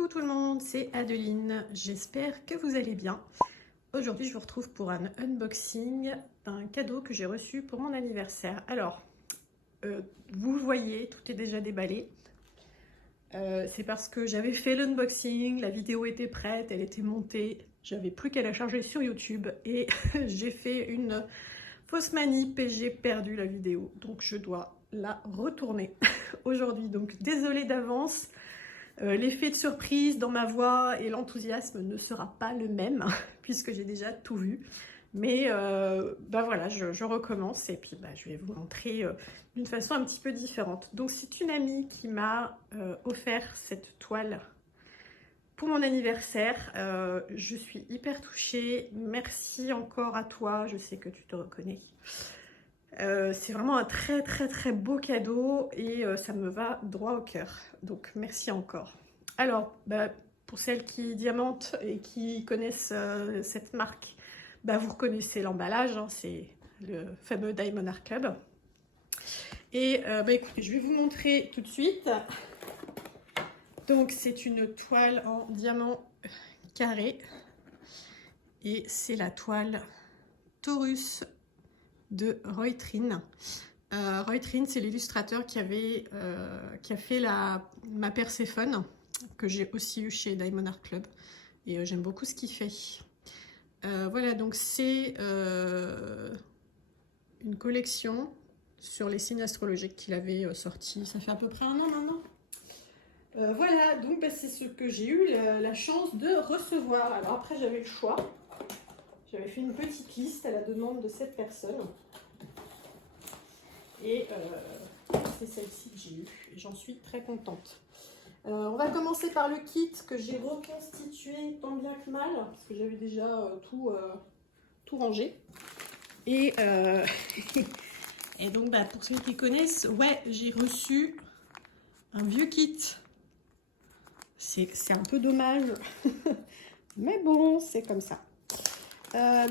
Coucou tout le monde, c'est Adeline, j'espère que vous allez bien. Aujourd'hui je vous retrouve pour un unboxing d'un cadeau que j'ai reçu pour mon anniversaire. Alors, vous voyez, tout est déjà déballé. C'est parce que j'avais fait l'unboxing, la vidéo était prête, elle était montée, j'avais plus qu'à la charger sur YouTube et j'ai fait une fausse manip et j'ai perdu la vidéo. Donc je dois la retourner aujourd'hui. Donc désolée d'avance. L'effet de surprise dans ma voix et l'enthousiasme ne sera pas le même puisque j'ai déjà tout vu. Mais voilà, je recommence et puis je vais vous montrer d'une façon un petit peu différente. Donc c'est une amie qui m'a offert cette toile pour mon anniversaire. Je suis hyper touchée. Merci encore à toi, je sais que tu te reconnais. C'est vraiment un très beau cadeau et ça me va droit au cœur. Donc merci encore. Alors, pour celles qui diamantent et qui connaissent cette marque, vous reconnaissez l'emballage, hein, c'est le fameux Diamond Art Club. Et écoutez, je vais vous montrer tout de suite. Donc c'est une toile en diamant carré et c'est la toile Taurus de Roy Trin. Roy Trin, c'est l'illustrateur qui a fait ma Perséphone, que j'ai aussi eu chez Diamond Art Club. Et j'aime beaucoup ce qu'il fait. Voilà, donc c'est une collection sur les signes astrologiques qu'il avait sorti. Ça fait à peu près un an maintenant. Voilà, donc c'est ce que j'ai eu la chance de recevoir. Alors après, j'avais le choix. J'avais fait une petite liste à la demande de cette personne. Et c'est celle-ci que j'ai eue. Et j'en suis très contente. On va commencer par le kit que j'ai reconstitué tant bien que mal. Parce que j'avais déjà tout rangé. Et, et donc, pour ceux qui connaissent, ouais, j'ai reçu un vieux kit. C'est un peu dommage. Mais bon, c'est comme ça.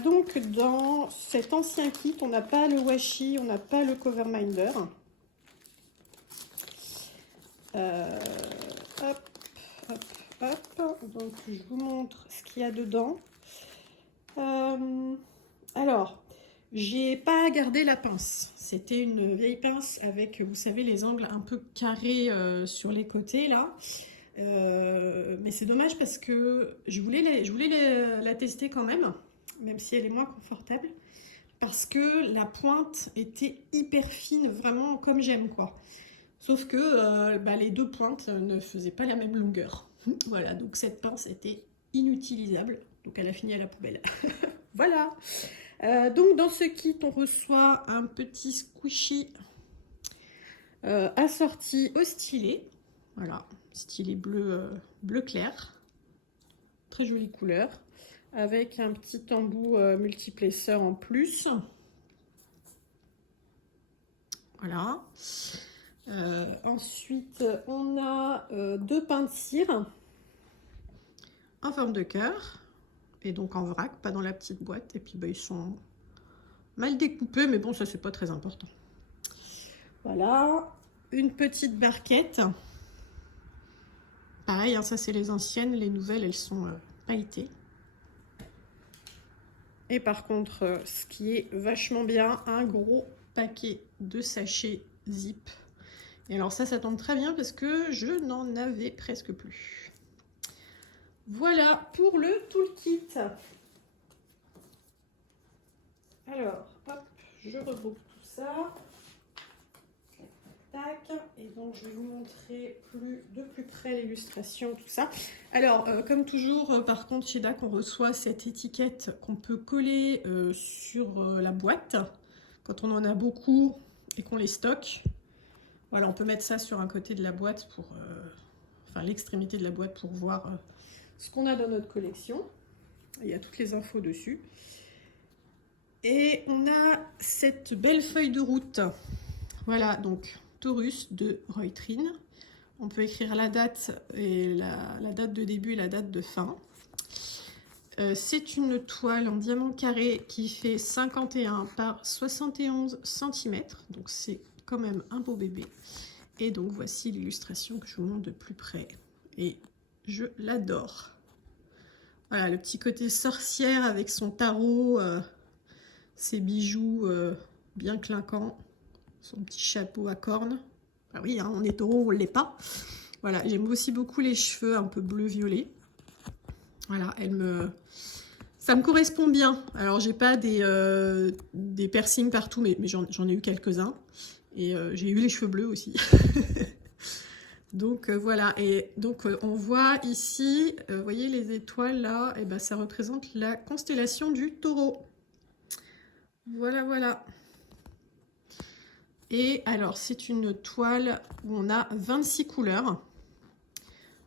Donc dans cet ancien kit, on n'a pas le washi, on n'a pas le cover minder. Donc je vous montre ce qu'il y a dedans. Alors, j'ai pas gardé la pince. C'était une vieille pince avec, vous savez, les angles un peu carrés sur les côtés là. Mais c'est dommage parce que je voulais la tester quand même si elle est moins confortable, parce que la pointe était hyper fine, vraiment comme j'aime quoi. Sauf que les deux pointes ne faisaient pas la même longueur. Voilà, donc cette pince était inutilisable, donc elle a fini à la poubelle. Voilà. Donc dans ce kit, on reçoit un petit squishy assorti au stylet. Voilà, stylet bleu clair. Très jolie couleur. Avec un petit embout multiplesseur en plus. Voilà. Ensuite, on a deux pains de cire en forme de cœur. Et donc en vrac, pas dans la petite boîte. Et puis ils sont mal découpés, mais bon, ça c'est pas très important. Voilà. Une petite barquette. Pareil, hein, ça c'est les anciennes. Les nouvelles, elles sont pailletées. Et par contre, ce qui est vachement bien, un gros paquet de sachets zip. Et alors ça tombe très bien parce que je n'en avais presque plus. Voilà pour le toolkit. Alors, hop, je regroupe tout ça. Tac, et donc je vais vous montrer de plus près l'illustration, tout ça. Alors, comme toujours, par contre, chez DAC, on reçoit cette étiquette qu'on peut coller sur la boîte quand on en a beaucoup et qu'on les stocke. Voilà, on peut mettre ça sur un côté de la boîte pour, enfin l'extrémité de la boîte pour voir ce qu'on a dans notre collection. Il y a toutes les infos dessus. Et on a cette belle feuille de route. Voilà, donc Taurus de Roy Trin. On peut écrire la date et la date de début et la date de fin. C'est une toile en diamant carré qui fait 51 par 71 cm. Donc c'est quand même un beau bébé. Et donc voici l'illustration que je vous montre de plus près. Et je l'adore. Voilà, le petit côté sorcière avec son tarot, ses bijoux bien clinquants, son petit chapeau à cornes. Ah oui, hein, on est taureau, on ne l'est pas. Voilà, j'aime aussi beaucoup les cheveux un peu bleu-violet. Voilà, ça me correspond bien. Alors, j'ai pas des piercings partout, mais j'en ai eu quelques-uns. Et j'ai eu les cheveux bleus aussi. Donc voilà, et donc on voit ici, vous voyez les étoiles là, et ben ça représente la constellation du Taureau. Voilà, voilà. Et alors c'est une toile où on a 26 couleurs,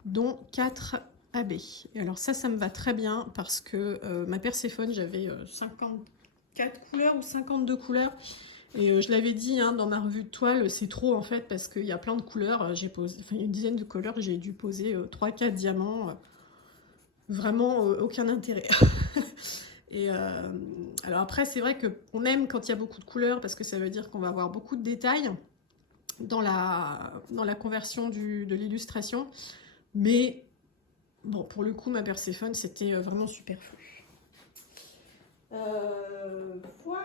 dont 4 AB. Et alors ça me va très bien parce que ma Perséphone, j'avais 54 couleurs ou 52 couleurs. Et je l'avais dit hein, dans ma revue de toile, c'est trop en fait parce qu'il y a plein de couleurs. J'ai posé, enfin une dizaine de couleurs, j'ai dû poser 3-4 diamants. Vraiment aucun intérêt. Et alors après, c'est vrai qu'on aime quand il y a beaucoup de couleurs parce que ça veut dire qu'on va avoir beaucoup de détails dans la conversion de l'illustration. Mais bon, pour le coup, ma Perséphone, c'était vraiment superflu. Voilà,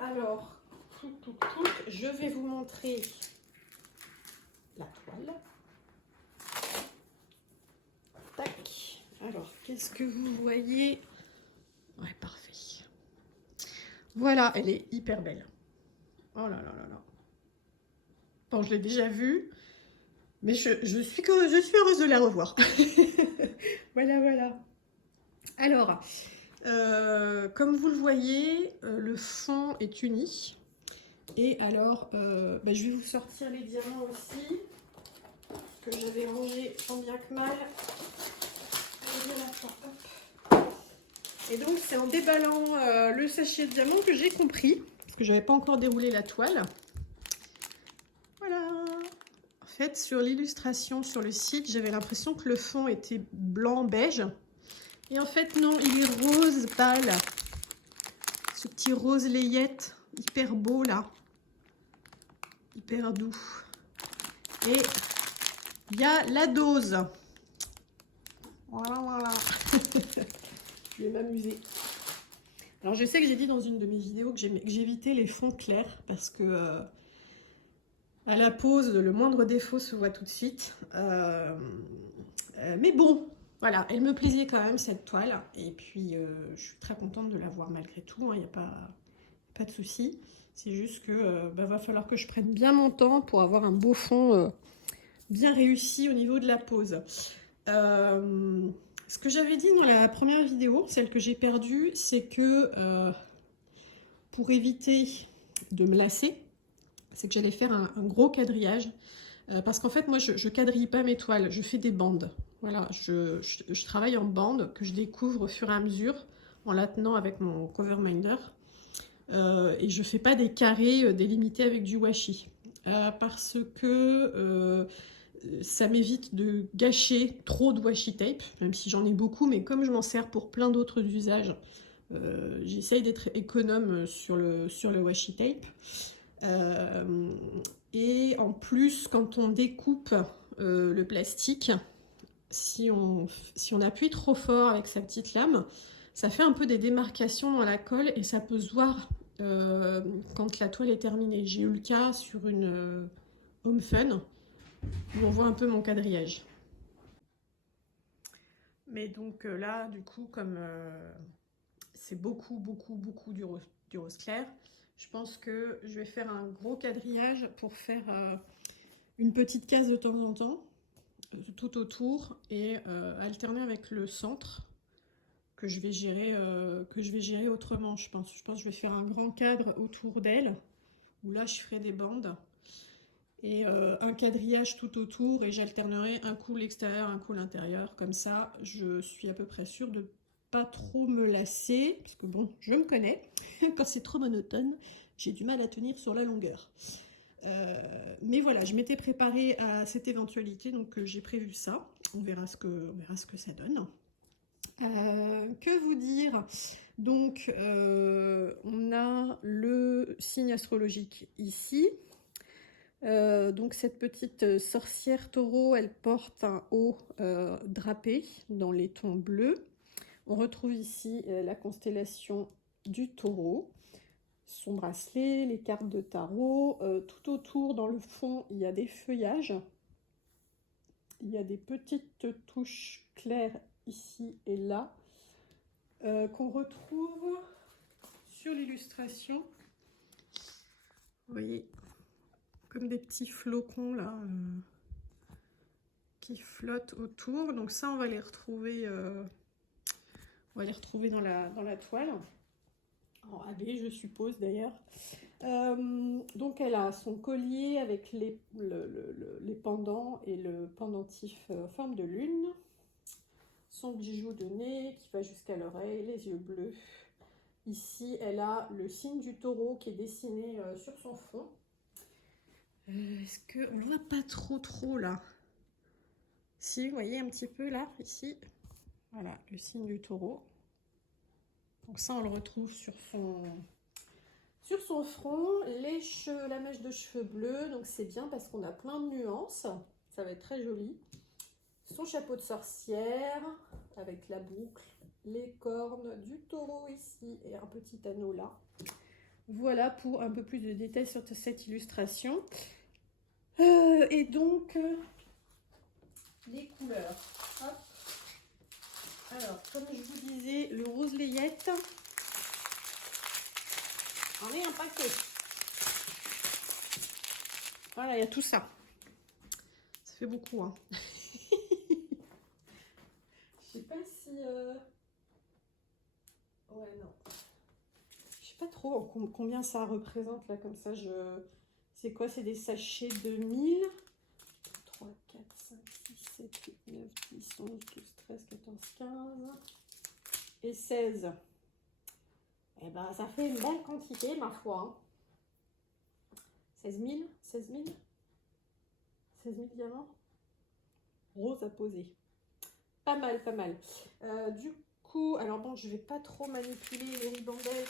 alors, je vais vous montrer la toile. Tac. Alors, qu'est-ce que vous voyez? Ouais, parfait. Voilà, elle est hyper belle. Oh là là là là. Bon, je l'ai déjà vue, mais je suis heureuse de la revoir. Voilà, voilà. Alors, comme vous le voyez, le fond est uni. Et alors, je vais vous sortir les diamants aussi, que j'avais rangés tant bien que mal. Et donc, c'est en déballant le sachet de diamants que j'ai compris, parce que je n'avais pas encore déroulé la toile. Voilà. En fait, sur l'illustration sur le site, j'avais l'impression que le fond était blanc-beige. Et en fait, non, il est rose pâle. Ce petit rose layette, hyper beau là. Hyper doux. Et il y a la dose. Voilà, voilà. Je vais m'amuser. Alors, je sais que j'ai dit dans une de mes vidéos que j'évitais les fonds clairs parce que à la pose, le moindre défaut se voit tout de suite. Mais bon, voilà, elle me plaisait quand même cette toile. Et puis, je suis très contente de la voir malgré tout. Il n'y a pas de souci. C'est juste que va falloir que je prenne bien mon temps pour avoir un beau fond bien réussi au niveau de la pose. Ce que j'avais dit dans la première vidéo, celle que j'ai perdue, c'est que pour éviter de me lasser, c'est que j'allais faire un gros quadrillage. Parce qu'en fait, moi, je ne quadrille pas mes toiles, je fais des bandes. Voilà, je travaille en bandes que je découvre au fur et à mesure en la tenant avec mon cover minder. Et je ne fais pas des carrés délimités avec du washi. Parce que ça m'évite de gâcher trop de washi tape, même si j'en ai beaucoup, mais comme je m'en sers pour plein d'autres usages, j'essaye d'être économe sur le washi tape. Et en plus, quand on découpe le plastique, si on appuie trop fort avec sa petite lame, ça fait un peu des démarcations dans la colle et ça peut se voir quand la toile est terminée. J'ai eu le cas sur une Home Fun où on voit un peu mon quadrillage. Mais donc là, du coup, comme c'est beaucoup du rose clair, je pense que je vais faire un gros quadrillage pour faire une petite case de temps en temps, tout autour, et alterner avec le centre que je vais gérer autrement, je pense. Je pense que je vais faire un grand cadre autour d'elle, où là je ferai des bandes, et un quadrillage tout autour, et j'alternerai un coup l'extérieur, un coup l'intérieur. Comme ça, je suis à peu près sûre de pas trop me lasser, parce que bon, je me connais, quand c'est trop monotone, j'ai du mal à tenir sur la longueur. Mais voilà, je m'étais préparée à cette éventualité, donc j'ai prévu ça. On verra ce que ça donne. Que vous dire? Donc, on a le signe astrologique ici. Donc cette petite sorcière taureau, elle porte un haut drapé dans les tons bleus. On retrouve ici la constellation du taureau, son bracelet, les cartes de tarot. Tout autour, dans le fond, il y a des feuillages. Il y a des petites touches claires ici et là qu'on retrouve sur l'illustration. Vous voyez, comme des petits flocons là qui flottent autour. Donc ça, on va les retrouver, dans la toile. En AB, je suppose d'ailleurs. Donc elle a son collier avec les pendants et le pendentif en forme de lune. Son bijou de nez qui va jusqu'à l'oreille, les yeux bleus. Ici, elle a le signe du taureau qui est dessiné sur son front. Est-ce qu'on ne le voit pas trop là? Si, vous voyez un petit peu là, ici. Voilà, le signe du taureau. Donc ça, on le retrouve sur son front. La mèche de cheveux bleus, donc c'est bien parce qu'on a plein de nuances. Ça va être très joli. Son chapeau de sorcière avec la boucle, les cornes du taureau ici et un petit anneau là. Voilà pour un peu plus de détails sur cette illustration. Et donc, les couleurs. Hop. Alors, comme je vous disais, le rose layette, on est un paquet. Voilà, il y a tout ça. Ça fait beaucoup, hein. Je sais pas si... Ouais, non. Je sais pas trop combien ça représente, là, comme ça. C'est quoi? C'est des sachets de 1000. 3, 4, 5, 6, 7, 8, 9, 10, 11, 12, 13, 14, 15 et 16. Eh ben, ça fait une belle quantité, ma foi. 16 000 diamants. Rose à poser. Pas mal, pas mal. Du coup, alors bon, je vais pas trop manipuler les ribambelles.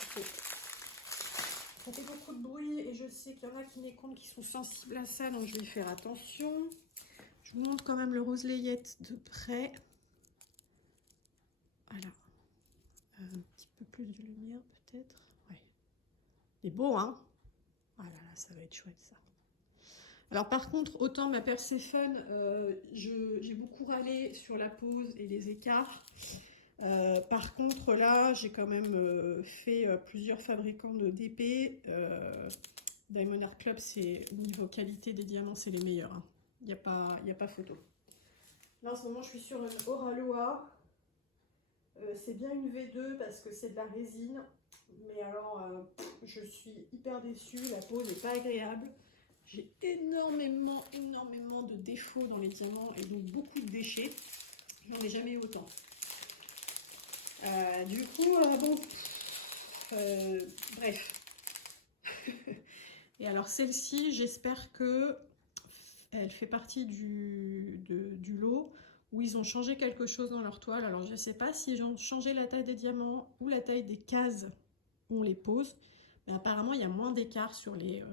Ça fait beaucoup de bruit et je sais qu'il y en a qui m'écoutent qui sont sensibles à ça, donc je vais faire attention. Je vous montre quand même le rose layette de près. Voilà. Un petit peu plus de lumière peut-être. Ouais. Il est beau, hein? Ah là là, ça va être chouette ça. Alors par contre, autant ma Perséphone, j'ai beaucoup râlé sur la pose et les écarts. Par contre là, j'ai quand même fait plusieurs fabricants de d'épées. Diamond Art Club, c'est au niveau qualité des diamants, c'est les meilleurs. Hein. Il n'y a pas photo. Là en ce moment, je suis sur une Oraloa. C'est bien une V2 parce que c'est de la résine. Mais alors, je suis hyper déçue. La pose n'est pas agréable. J'ai énormément de défauts dans les diamants et donc beaucoup de déchets. J'en ai jamais eu autant. Du coup, bon, bref. Et alors celle-ci, j'espère que elle fait partie du lot où ils ont changé quelque chose dans leur toile. Alors je ne sais pas s'ils ont changé la taille des diamants ou la taille des cases où on les pose. Mais apparemment, il y a moins d'écart sur les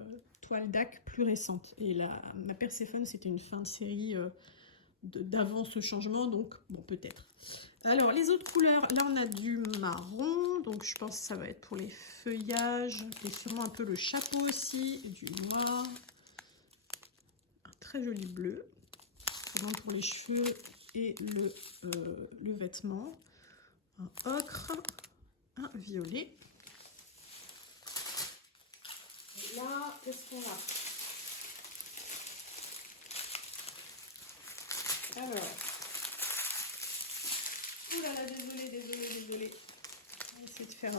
toiles d'Ac plus récentes. Et ma Perséphone, c'était une fin de série d'avant ce changement, donc bon, peut-être. Alors, les autres couleurs, là, on a du marron. Donc, je pense que ça va être pour les feuillages. Et sûrement un peu le chapeau aussi. Et du noir. Un très joli bleu. Vraiment pour les cheveux et le vêtement. Un ocre. Un violet. Là, qu'est-ce qu'on a? Alors, oulala, désolé. On va essayer de faire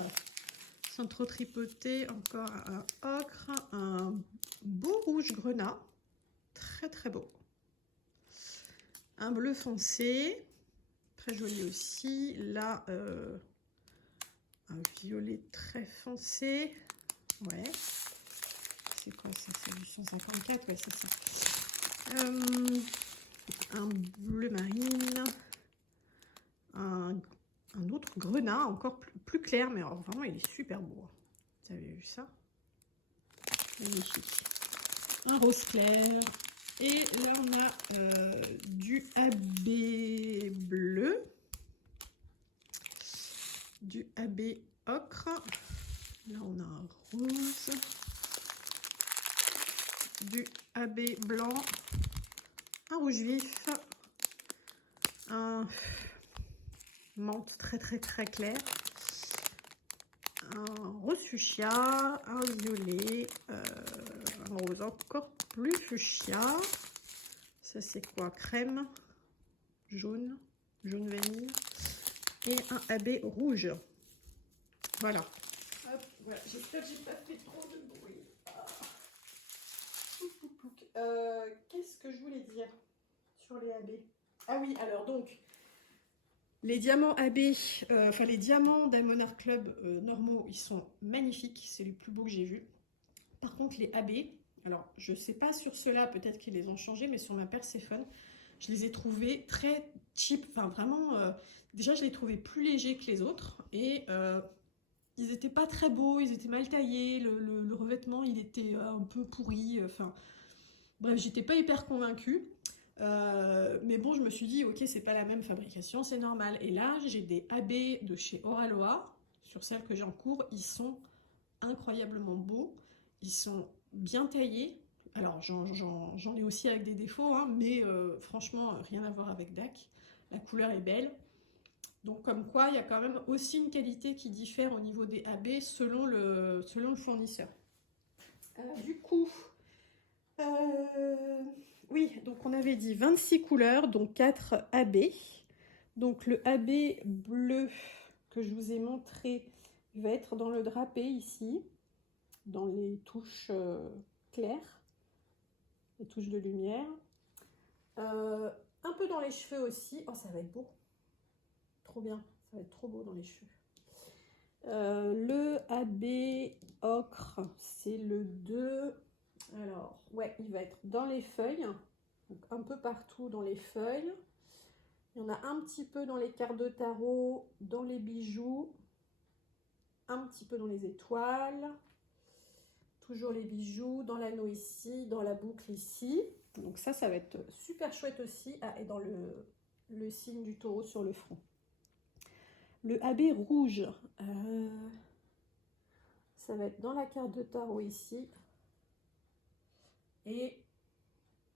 sans trop tripoter. Encore un ocre, un beau rouge grenat, très très beau. Un bleu foncé, très joli aussi. Là, un violet très foncé. Ouais. C'est quoi ça? C'est du 154, ouais, c'est ça. Un bleu marine, un autre grenat, encore plus clair, mais alors, vraiment, il est super beau. Vous avez vu ça? Magnifique. un rose clair. Et là, on a du AB bleu, du AB ocre. Là, on a un rose, du AB blanc, un rouge vif, un menthe très clair, un rose fuchsia, un violet, un rose encore plus fuchsia. Ça c'est quoi? Crème, jaune vanille et un AB rouge. Voilà. Hop, voilà. J'espère que j'ai pas fait trop de bruit. Qu'est-ce que je voulais dire sur les AB? Ah oui, alors donc les diamants AB, enfin les diamants Diamond Art Club normaux, ils sont magnifiques, c'est les plus beaux que j'ai vus. Par contre les AB, alors je sais pas sur ceux-là, peut-être qu'ils les ont changés, mais sur ma Perséphone, je les ai trouvés très cheap, enfin vraiment, déjà je les trouvais plus légers que les autres, et ils étaient pas très beaux, ils étaient mal taillés, le revêtement il était un peu pourri, enfin bref, j'étais pas hyper convaincue. Mais bon, je me suis dit, ok, c'est pas la même fabrication, c'est normal. Et là, j'ai des AB de chez Oraloa, sur celles que j'ai en cours, ils sont incroyablement beaux, ils sont bien taillés. Alors, j'en ai aussi avec des défauts, hein, mais franchement, rien à voir avec DAC. La couleur est belle. Donc, comme quoi, il y a quand même aussi une qualité qui diffère au niveau des AB selon le fournisseur. Du coup, oui, donc on avait dit 26 couleurs, donc 4 AB. Donc le AB bleu que je vous ai montré va être dans le drapé ici, dans les touches claires, les touches de lumière. Un peu dans les cheveux aussi. Oh, ça va être beau. Trop bien, ça va être trop beau dans les cheveux. Le AB ocre, c'est le 2. Alors, ouais, il va être dans les feuilles, donc un peu partout dans les feuilles. Il y en a un petit peu dans les cartes de tarot, dans les bijoux, un petit peu dans les étoiles, toujours les bijoux, dans l'anneau ici, dans la boucle ici. Donc ça va être super chouette aussi. Ah, et dans le signe du taureau sur le front. Le AB rouge, ça va être dans la carte de tarot ici. Et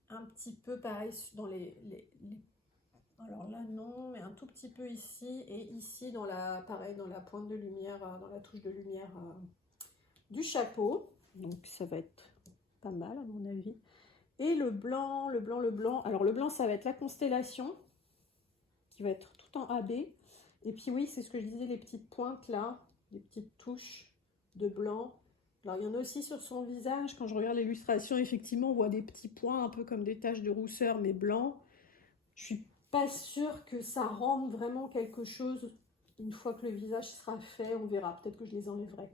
un petit peu pareil dans alors là non, mais un tout petit peu ici et ici dans pareil dans la pointe de lumière, dans la touche de lumière du chapeau. Donc ça va être pas mal à mon avis. Et le blanc. Alors le blanc, ça va être la constellation qui va être tout en AB. Et puis oui, c'est ce que je disais, les petites pointes là, les petites touches de blanc. Alors, il y en a aussi sur son visage. Quand je regarde l'illustration, effectivement, on voit des petits points un peu comme des taches de rousseur, mais blancs. Je suis pas sûre que ça rende vraiment quelque chose. Une fois que le visage sera fait, on verra. Peut-être que je les enlèverai.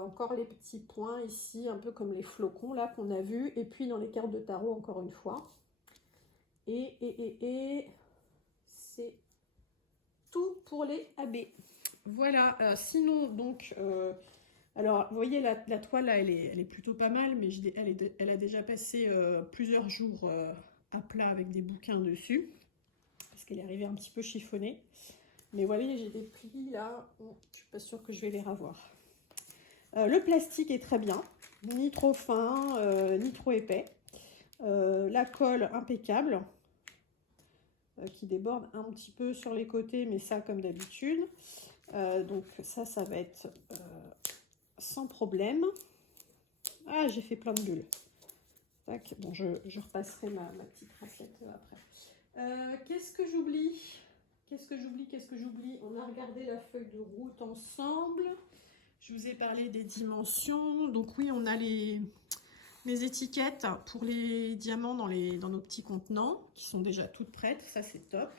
Encore les petits points ici, un peu comme les flocons là qu'on a vus. Et puis dans les cartes de tarot, encore une fois. Et c'est tout pour les AB. Voilà. Sinon, donc... alors, vous voyez, la toile, là, elle est plutôt pas mal, mais elle a déjà passé plusieurs jours à plat avec des bouquins dessus, parce qu'elle est arrivée un petit peu chiffonnée. Mais vous voyez, j'ai des plis, là, bon, je suis pas sûre que je vais les revoir. Le plastique est très bien, ni trop fin, ni trop épais. La colle impeccable, qui déborde un petit peu sur les côtés, mais ça, comme d'habitude. Donc ça va être... sans problème. Ah, j'ai fait plein de bulles. Tac. Bon, je repasserai ma petite raclette après. Qu'est-ce que j'oublie? Qu'est-ce que j'oublie? On a regardé la feuille de route ensemble. Je vous ai parlé des dimensions. Donc oui, on a les étiquettes pour les diamants dans nos petits contenants qui sont déjà toutes prêtes. Ça, c'est top.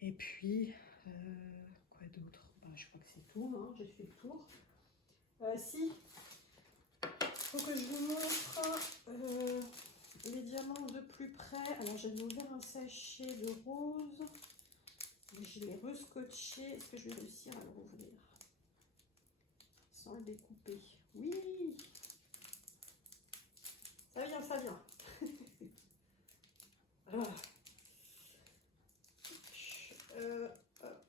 Et puis, quoi d'autre? Je crois que c'est tout. Hein, j'ai fait le tour. Si, il faut que je vous montre les diamants de plus près. Alors, j'avais ouvert un sachet de rose. Je l'ai rescotché. Est-ce que je vais réussir à le rouvrir sans le découper? Oui! Ça vient, ça vient. Ah. Hop.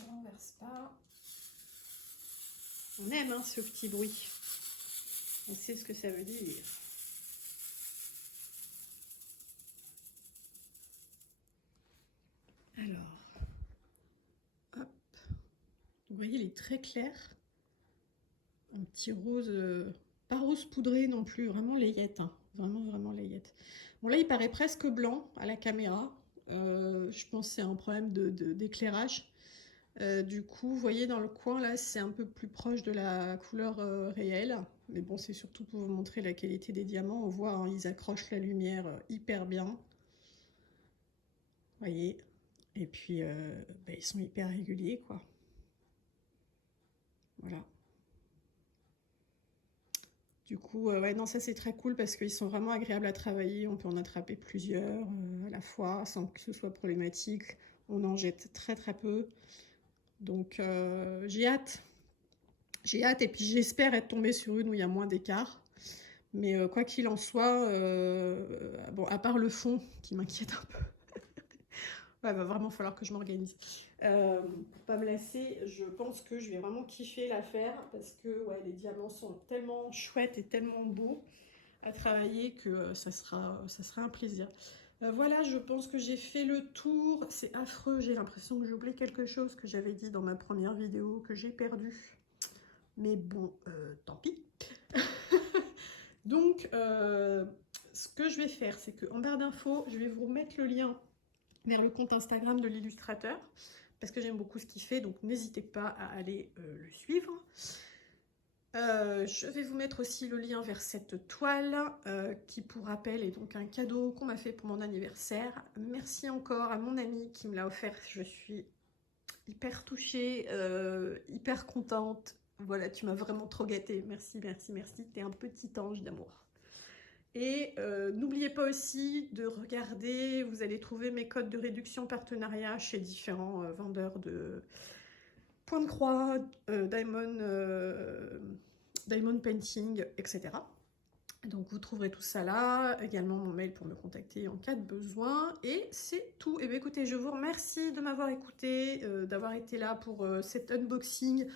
On renverse pas. On aime hein, ce petit bruit. On sait ce que ça veut dire. Alors, hop. Vous voyez, il est très clair. Un petit rose, pas rose poudré non plus, vraiment layette. Hein. Vraiment, vraiment layette. Bon, là, il paraît presque blanc à la caméra. Je pense que c'est un problème d'éclairage. Du coup, vous voyez dans le coin, là, c'est un peu plus proche de la couleur réelle. Mais bon, c'est surtout pour vous montrer la qualité des diamants. On voit, hein, ils accrochent la lumière hyper bien. Vous voyez. Et puis, ils sont hyper réguliers, quoi. Voilà. Du coup, ouais, non, ça c'est très cool parce qu'ils sont vraiment agréables à travailler. On peut en attraper plusieurs à la fois sans que ce soit problématique. On en jette très très peu. Donc, j'ai hâte. J'ai hâte et puis j'espère être tombée sur une où il y a moins d'écart. Mais quoi qu'il en soit, bon, à part le fond qui m'inquiète un peu. Ouais, va vraiment falloir que je m'organise. Pour pas me lasser, je pense que je vais vraiment kiffer l'affaire parce que ouais, les diamants sont tellement chouettes et tellement beaux à travailler que ça sera un plaisir. Voilà, je pense que j'ai fait le tour. C'est affreux, j'ai l'impression que j'ai oublié quelque chose que j'avais dit dans ma première vidéo que j'ai perdu. Mais bon, tant pis. Donc, ce que je vais faire, c'est qu'en barre d'infos, je vais vous remettre le lien vers le compte Instagram de l'illustrateur parce que j'aime beaucoup ce qu'il fait, donc n'hésitez pas à aller le suivre. Je vais vous mettre aussi le lien vers cette toile qui, pour rappel, est donc un cadeau qu'on m'a fait pour mon anniversaire. Merci encore à mon amie qui me l'a offert. Je suis hyper touchée, hyper contente. Voilà, tu m'as vraiment trop gâtée. Merci, merci, merci. T'es un petit ange d'amour. Et n'oubliez pas aussi de regarder, vous allez trouver mes codes de réduction partenariat chez différents vendeurs de points de croix, diamond painting, etc. Donc vous trouverez tout ça là, également mon mail pour me contacter en cas de besoin. Et c'est tout. Et bien écoutez, je vous remercie de m'avoir écouté, d'avoir été là pour cet unboxing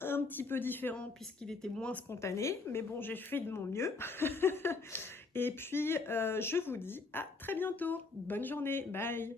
un petit peu différent puisqu'il était moins spontané. Mais bon, j'ai fait de mon mieux. Et puis, je vous dis à très bientôt. Bonne journée. Bye.